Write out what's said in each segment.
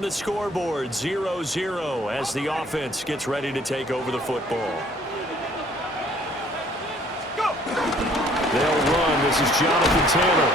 The scoreboard 0-0 as the offense gets ready to take over the football. They'll run. This is Jonathan Taylor.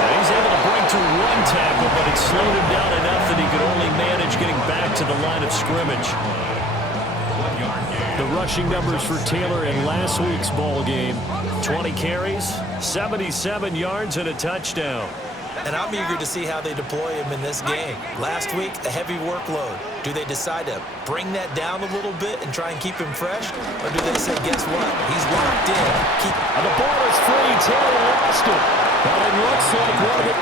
And he's able to break through one tackle, but it slowed him down enough that he could only manage getting back to the line of scrimmage. The rushing numbers for Taylor in last week's ball game: 20 carries, 77 yards, and a touchdown. And I'm eager to see how they deploy him in this game. Last week, a heavy workload. Do they decide to bring that down a little bit and try and keep him fresh? Or do they say, guess what? He's locked in. And the ball is free. Taylor lost it. But it looks like one of it.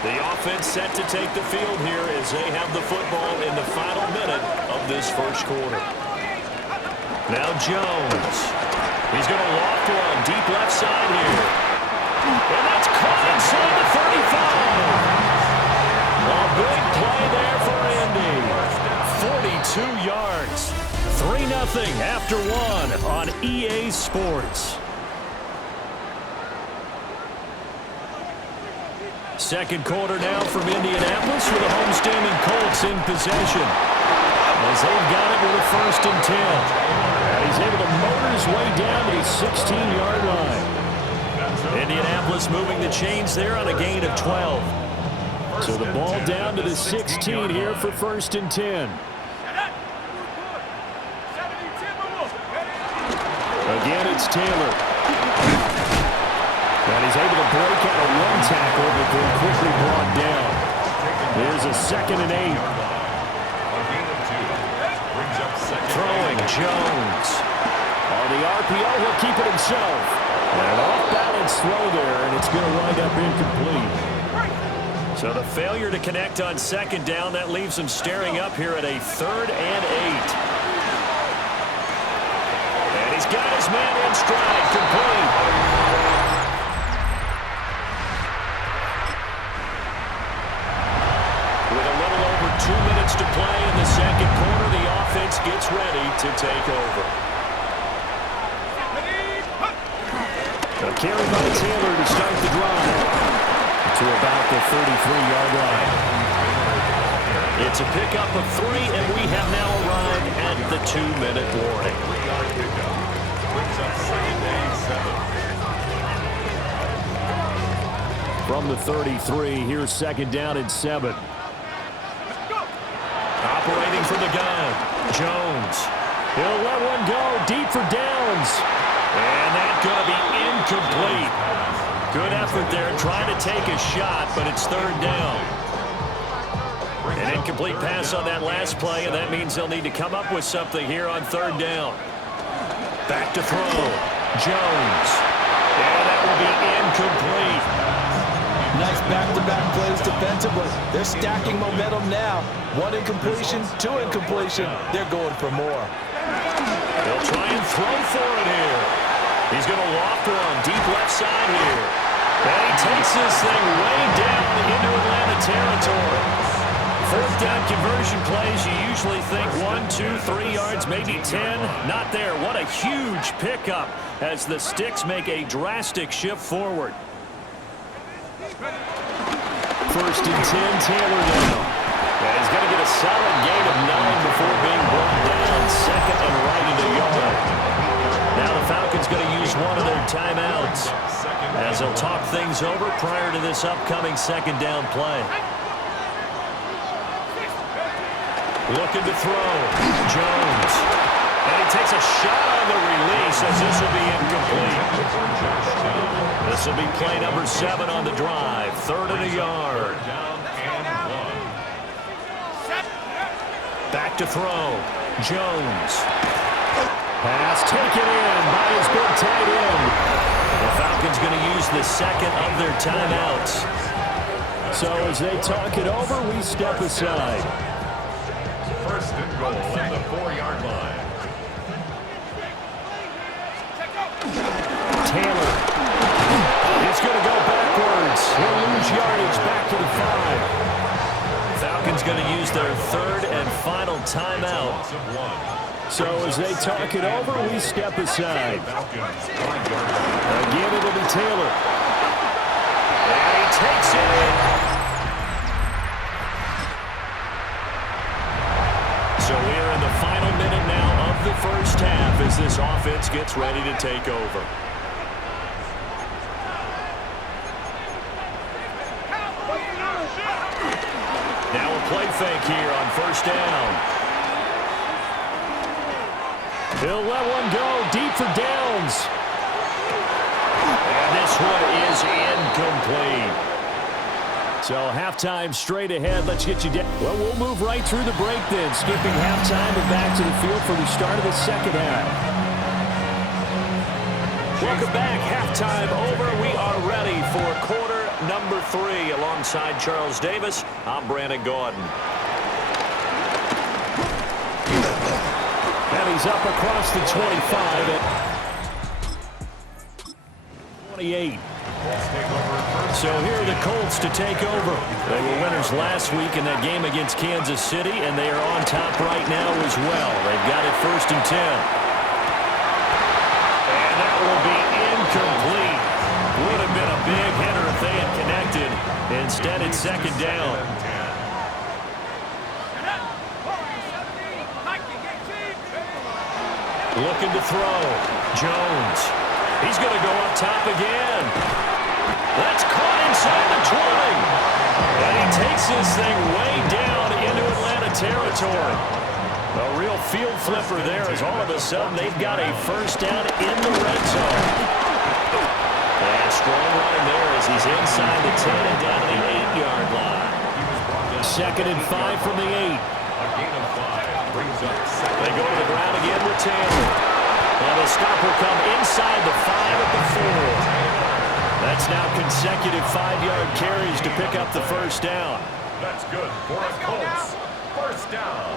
The offense set to take the field here as they have the football in the final minute of this first quarter. Now Jones. He's going to loft one deep left side here. And that's caught inside the 35. A big play there for Indy. 42 yards. 3-0 after one on EA Sports. Second quarter now from Indianapolis with the homestanding Colts in possession. As they've got it with a 1st and 10. And he's able to motor his way down to the 16-yard line. Indianapolis moving the chains there on a gain of 12. So the ball down to the 16 here for 1st and 10. Again, it's Taylor. And he's able to break out of one tackle, but then quickly brought down. There's a 2nd and 8. Throwing Jones. On the RPO, he'll keep it himself. And an off-balance throw there, and it's going to wind up incomplete. So the failure to connect on 2nd down, that leaves him staring up here at a 3rd and 8. And he's got his man in stride, complete. With a little over 2 minutes to play in the second quarter, the offense gets ready to take over. A carry by Taylor to start the drive to about the 33-yard line. It's a pickup of 3, and we have now arrived at the 2-minute warning. From the 33, here's 2nd down and 7. Operating from the gun, Jones. He'll let one go deep for downs. And that's going to be incomplete. Good effort there trying to take a shot, but it's 3rd down. An incomplete pass on that last play, and that means they'll need to come up with something here on 3rd down. Back to throw. Jones. And that will be incomplete. Nice back-to-back plays defensively. They're stacking momentum now. 1 incompletion, 2 incompletion. They're going for more. They'll try and throw for it here. He's going to loft one deep left side here. And he takes this thing way down into Atlanta territory. 4th down conversion plays, you usually think 1, 2, 3 yards, maybe 10. Not there. What a huge pickup as the Sticks make a drastic shift forward. 1st and 10, Taylor now. And he's going to get a solid gain of 9 before being brought down. 2nd and right in the yard. Now the Falcons going to use one of their timeouts as they'll talk things over prior to this upcoming 2nd down play. Looking to throw. Jones. And he takes a shot on the release as this will be incomplete. This will be play number 7 on the drive. 3rd and a yard. Back to throw. Jones. Pass taken in by his big tight end. The Falcons going to use the 2nd of their timeouts. So as they talk it over, we step aside. 1st and goal at the 4-yard line. Taylor. It's going to go backwards. He'll lose yardage back to the 5. Falcons going to use their 3rd and final timeout. So as they talk it over, we step aside. Again, it'll be Taylor. And this offense gets ready to take over. Now a play fake here on first down. He'll let one go deep for Downs. And this one is incomplete. So halftime straight ahead. Let's get you down. Well, we'll move right through the break then. Skipping halftime and back to the field for the start of the second half. Welcome back. Halftime over. We are ready for quarter number 3. Alongside Charles Davis, I'm Brandon Gaudin. And he's up across the 25 at 28. So here are the Colts to take over. They were winners last week in that game against Kansas City, and they are on top right now as well. They've got it 1st and 10. And that will be incomplete. Would have been a big hitter if they had connected. Instead, it's 2nd down. Looking to throw. Jones. He's going to go up top again. That's caught inside the 20. And he takes this thing way down into Atlanta territory. A real field flipper there as all of a sudden they've got a 1st down in the red zone. And strong running there as he's inside the 10 and down to the 8-yard line. 2nd and 5 from the 8. A gain of 5 brings up 2nd. They go to the ground again with Taylor. And the stop will come inside the 5 at the 4. That's now consecutive 5-yard carries to pick up the 1st down. That's good for the Colts. 1st down.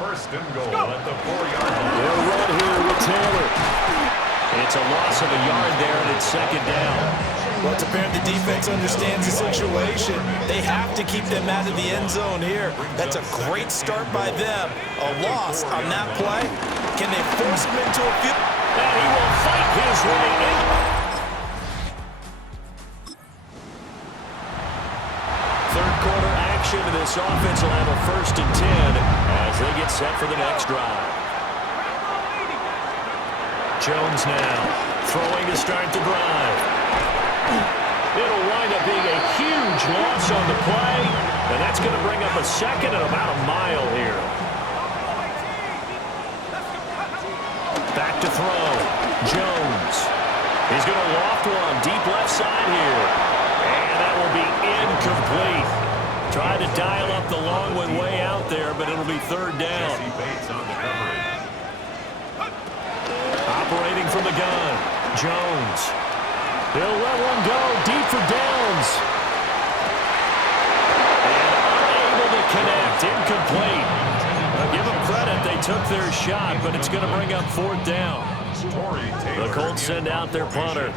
1st and goal at the 4-yard line. They'll run here with Taylor. It's a loss of a yard there, and it's 2nd down. Well, it's apparent the defense understands the situation. They have to keep them out of the end zone here. That's a great start by them. A loss on that play. Can they force him into a field? And he will fight his way in. 3rd quarter action, and this offense will have a 1st and 10 as they get set for the next drive. Jones now throwing to start the drive. It'll wind up being a huge loss on the play, and that's going to bring up a 2nd and about a mile here. Back to throw. Jones. He's going to loft one deep left side here. And that will be incomplete. Tried to dial up the long one way out there, but it'll be 3rd down. Jesse Bates on the coverage. Operating from the gun. Jones. He'll let one go deep for Downs. And unable to connect. Incomplete. Give them credit. They took their shot, but it's going to bring up 4th down. The Colts send out their punter.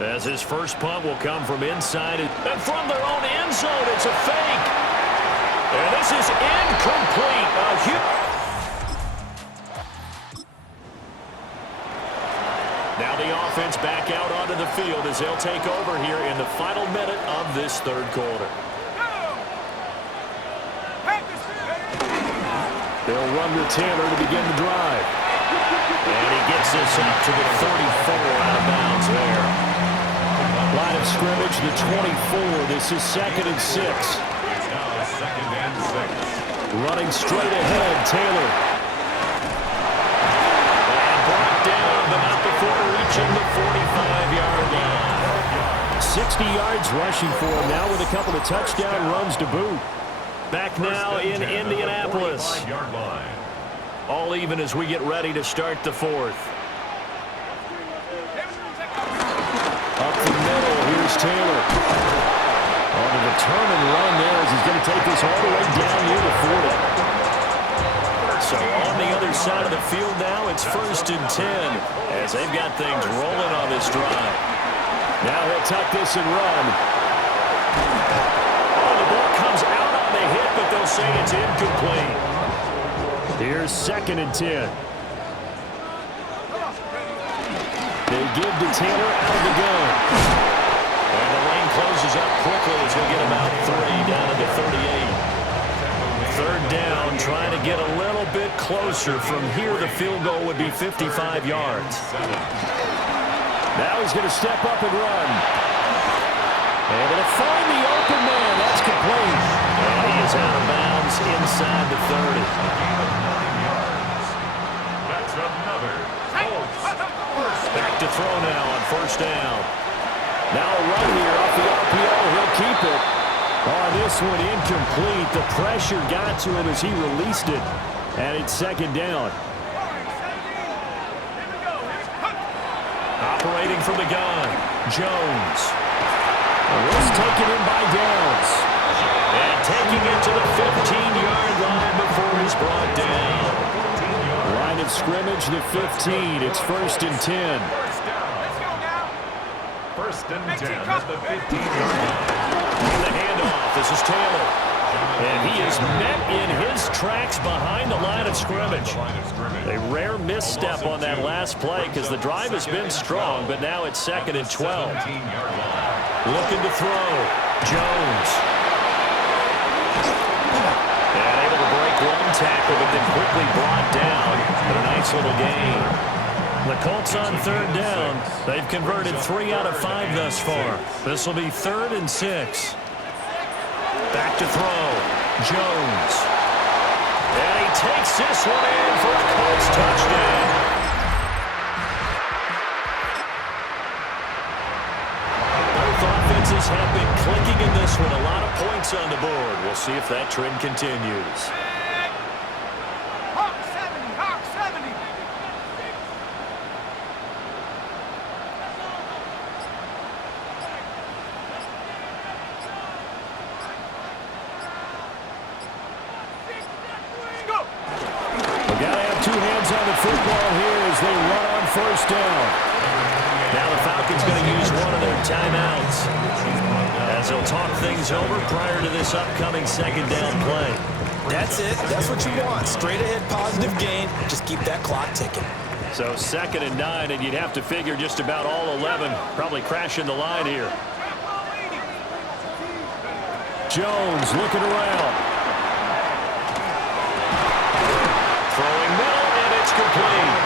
As his first punt will come from inside. And from their own end zone, it's a fake. And this is incomplete. Now the offense back out onto the field as they'll take over here in the final minute of this 3rd quarter. They'll run with Taylor to begin the drive. And he gets this up to the 34 out of bounds there. Line of scrimmage, the 24. This is 2nd and 6. It's now 2nd and 6. Running straight ahead, Taylor. And brought down, but not before reaching the 45-yard line. 60 yards rushing for him now with a couple of touchdown runs to boot. Back now in Indianapolis. All even as we get ready to start the 4th. Up the middle, here's Taylor. On a determined run there as he's going to take this all the way down near the 40. So on the other side of the field now, it's 1st and 10 as they've got things rolling on this drive. Now he'll tuck this and run. Oh, the ball comes out on the hit, but they'll say it's incomplete. Here's 2nd and 10. They give to Taylor out of the gun. And the lane closes up quickly as he'll get about 3 down to the 38. 3rd down, trying to get a little bit closer. From here, the field goal would be 55 yards. Now he's going to step up and run. Able to find the open man. That's complete. And he is out of bounds inside the 30. That's another Colts. Back to throw now on first down. Now a run here off the RPO. He'll keep it. Oh, this one incomplete. The pressure got to him as he released it. And it's second down. Operating from the gun, Jones. Was taken in by Downs. And taking it to the 15-yard line before he's brought down. Line of scrimmage, the 15. It's 1st and 10. First and 10 at the 15-yard line. The handoff. This is Taylor. And he is met in his tracks behind the line of scrimmage. A rare misstep on that last play because the drive has been strong, but now it's 2nd and 12. Looking to throw. Jones. And able to break one tackle, but then quickly brought down. But a nice little gain. The Colts on 3rd down. They've converted 3 out of 5 thus far. This will be 3rd and 6. Back to throw. Jones. And he takes this one in for a Colts touchdown. Both offenses have been clicking in this one. A lot of points on the board. We'll see if that trend continues. Hawk 70, Hawk 70. On the football here as they run on first down. Now the Falcons going to use one of their timeouts as they'll talk things over prior to this upcoming 2nd down play. That's it. That's what you want. Straight ahead positive gain. Just keep that clock ticking. So 2nd and 9, and you'd have to figure just about all 11 probably crashing the line here. Jones looking around. Throwing middle. It's complete.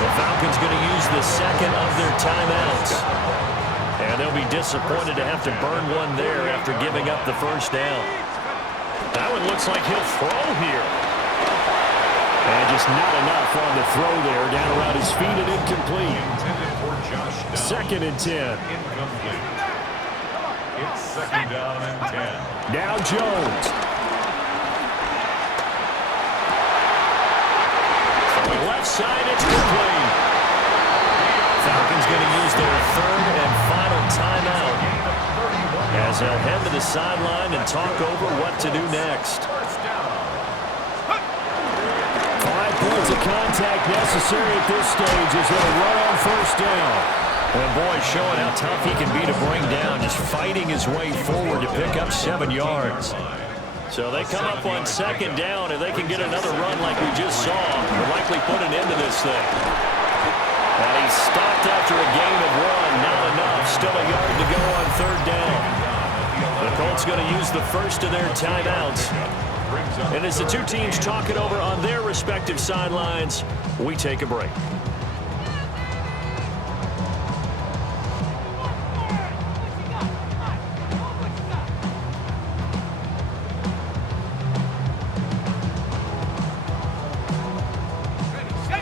The Falcons going to use the 2nd of their timeouts. And they'll be disappointed to have to burn one there after giving up the first down. That one looks like he'll throw here. And just not enough on the throw there. Down around his feet and incomplete. 2nd and 10. Incomplete. It's 2nd down and 10. Now Jones. Left side, it's complete. Falcons going to use their 3rd and final timeout as they'll head to the sideline and talk over what to do next. 5 points of contact necessary at this stage as they'll run on first down. And boy, showing how tough he can be to bring down, just fighting his way forward to pick up 7 yards. So they come up on 2nd down, and they can get another run like we just saw. They'll likely put an end to this thing. And he's stopped after a gain of 1. Not enough. Still a yard to go on 3rd down. The Colts going to use the first of their timeouts. And as the two teams talk it over on their respective sidelines, we take a break.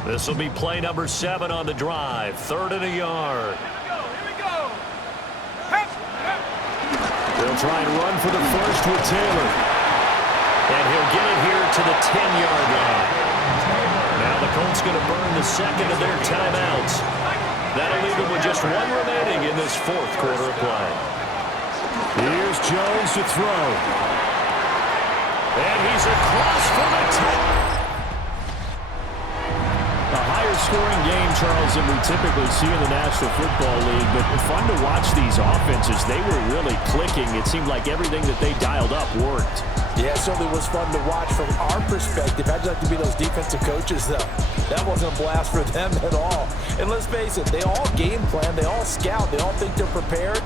This will be play number 7 on the drive. 3rd and a yard. Here we go. They'll try and run for the first with Taylor. And he'll get it here to the 10-yard line. Now the Colts going to burn the 2nd of their timeouts. That'll leave them with just 1 remaining in this 4th quarter of play. Here's Jones to throw. And he's across for the touchdown. A higher-scoring game, Charles, than we typically see in the National Football League, but fun to watch these offenses. They were really clicking. It seemed like everything that they dialed up worked. Yeah, it certainly was fun to watch from our perspective. I'd like to be those defensive coaches, though. That wasn't a blast for them at all. And let's face it, they all game plan, they all scout, they all think they're prepared.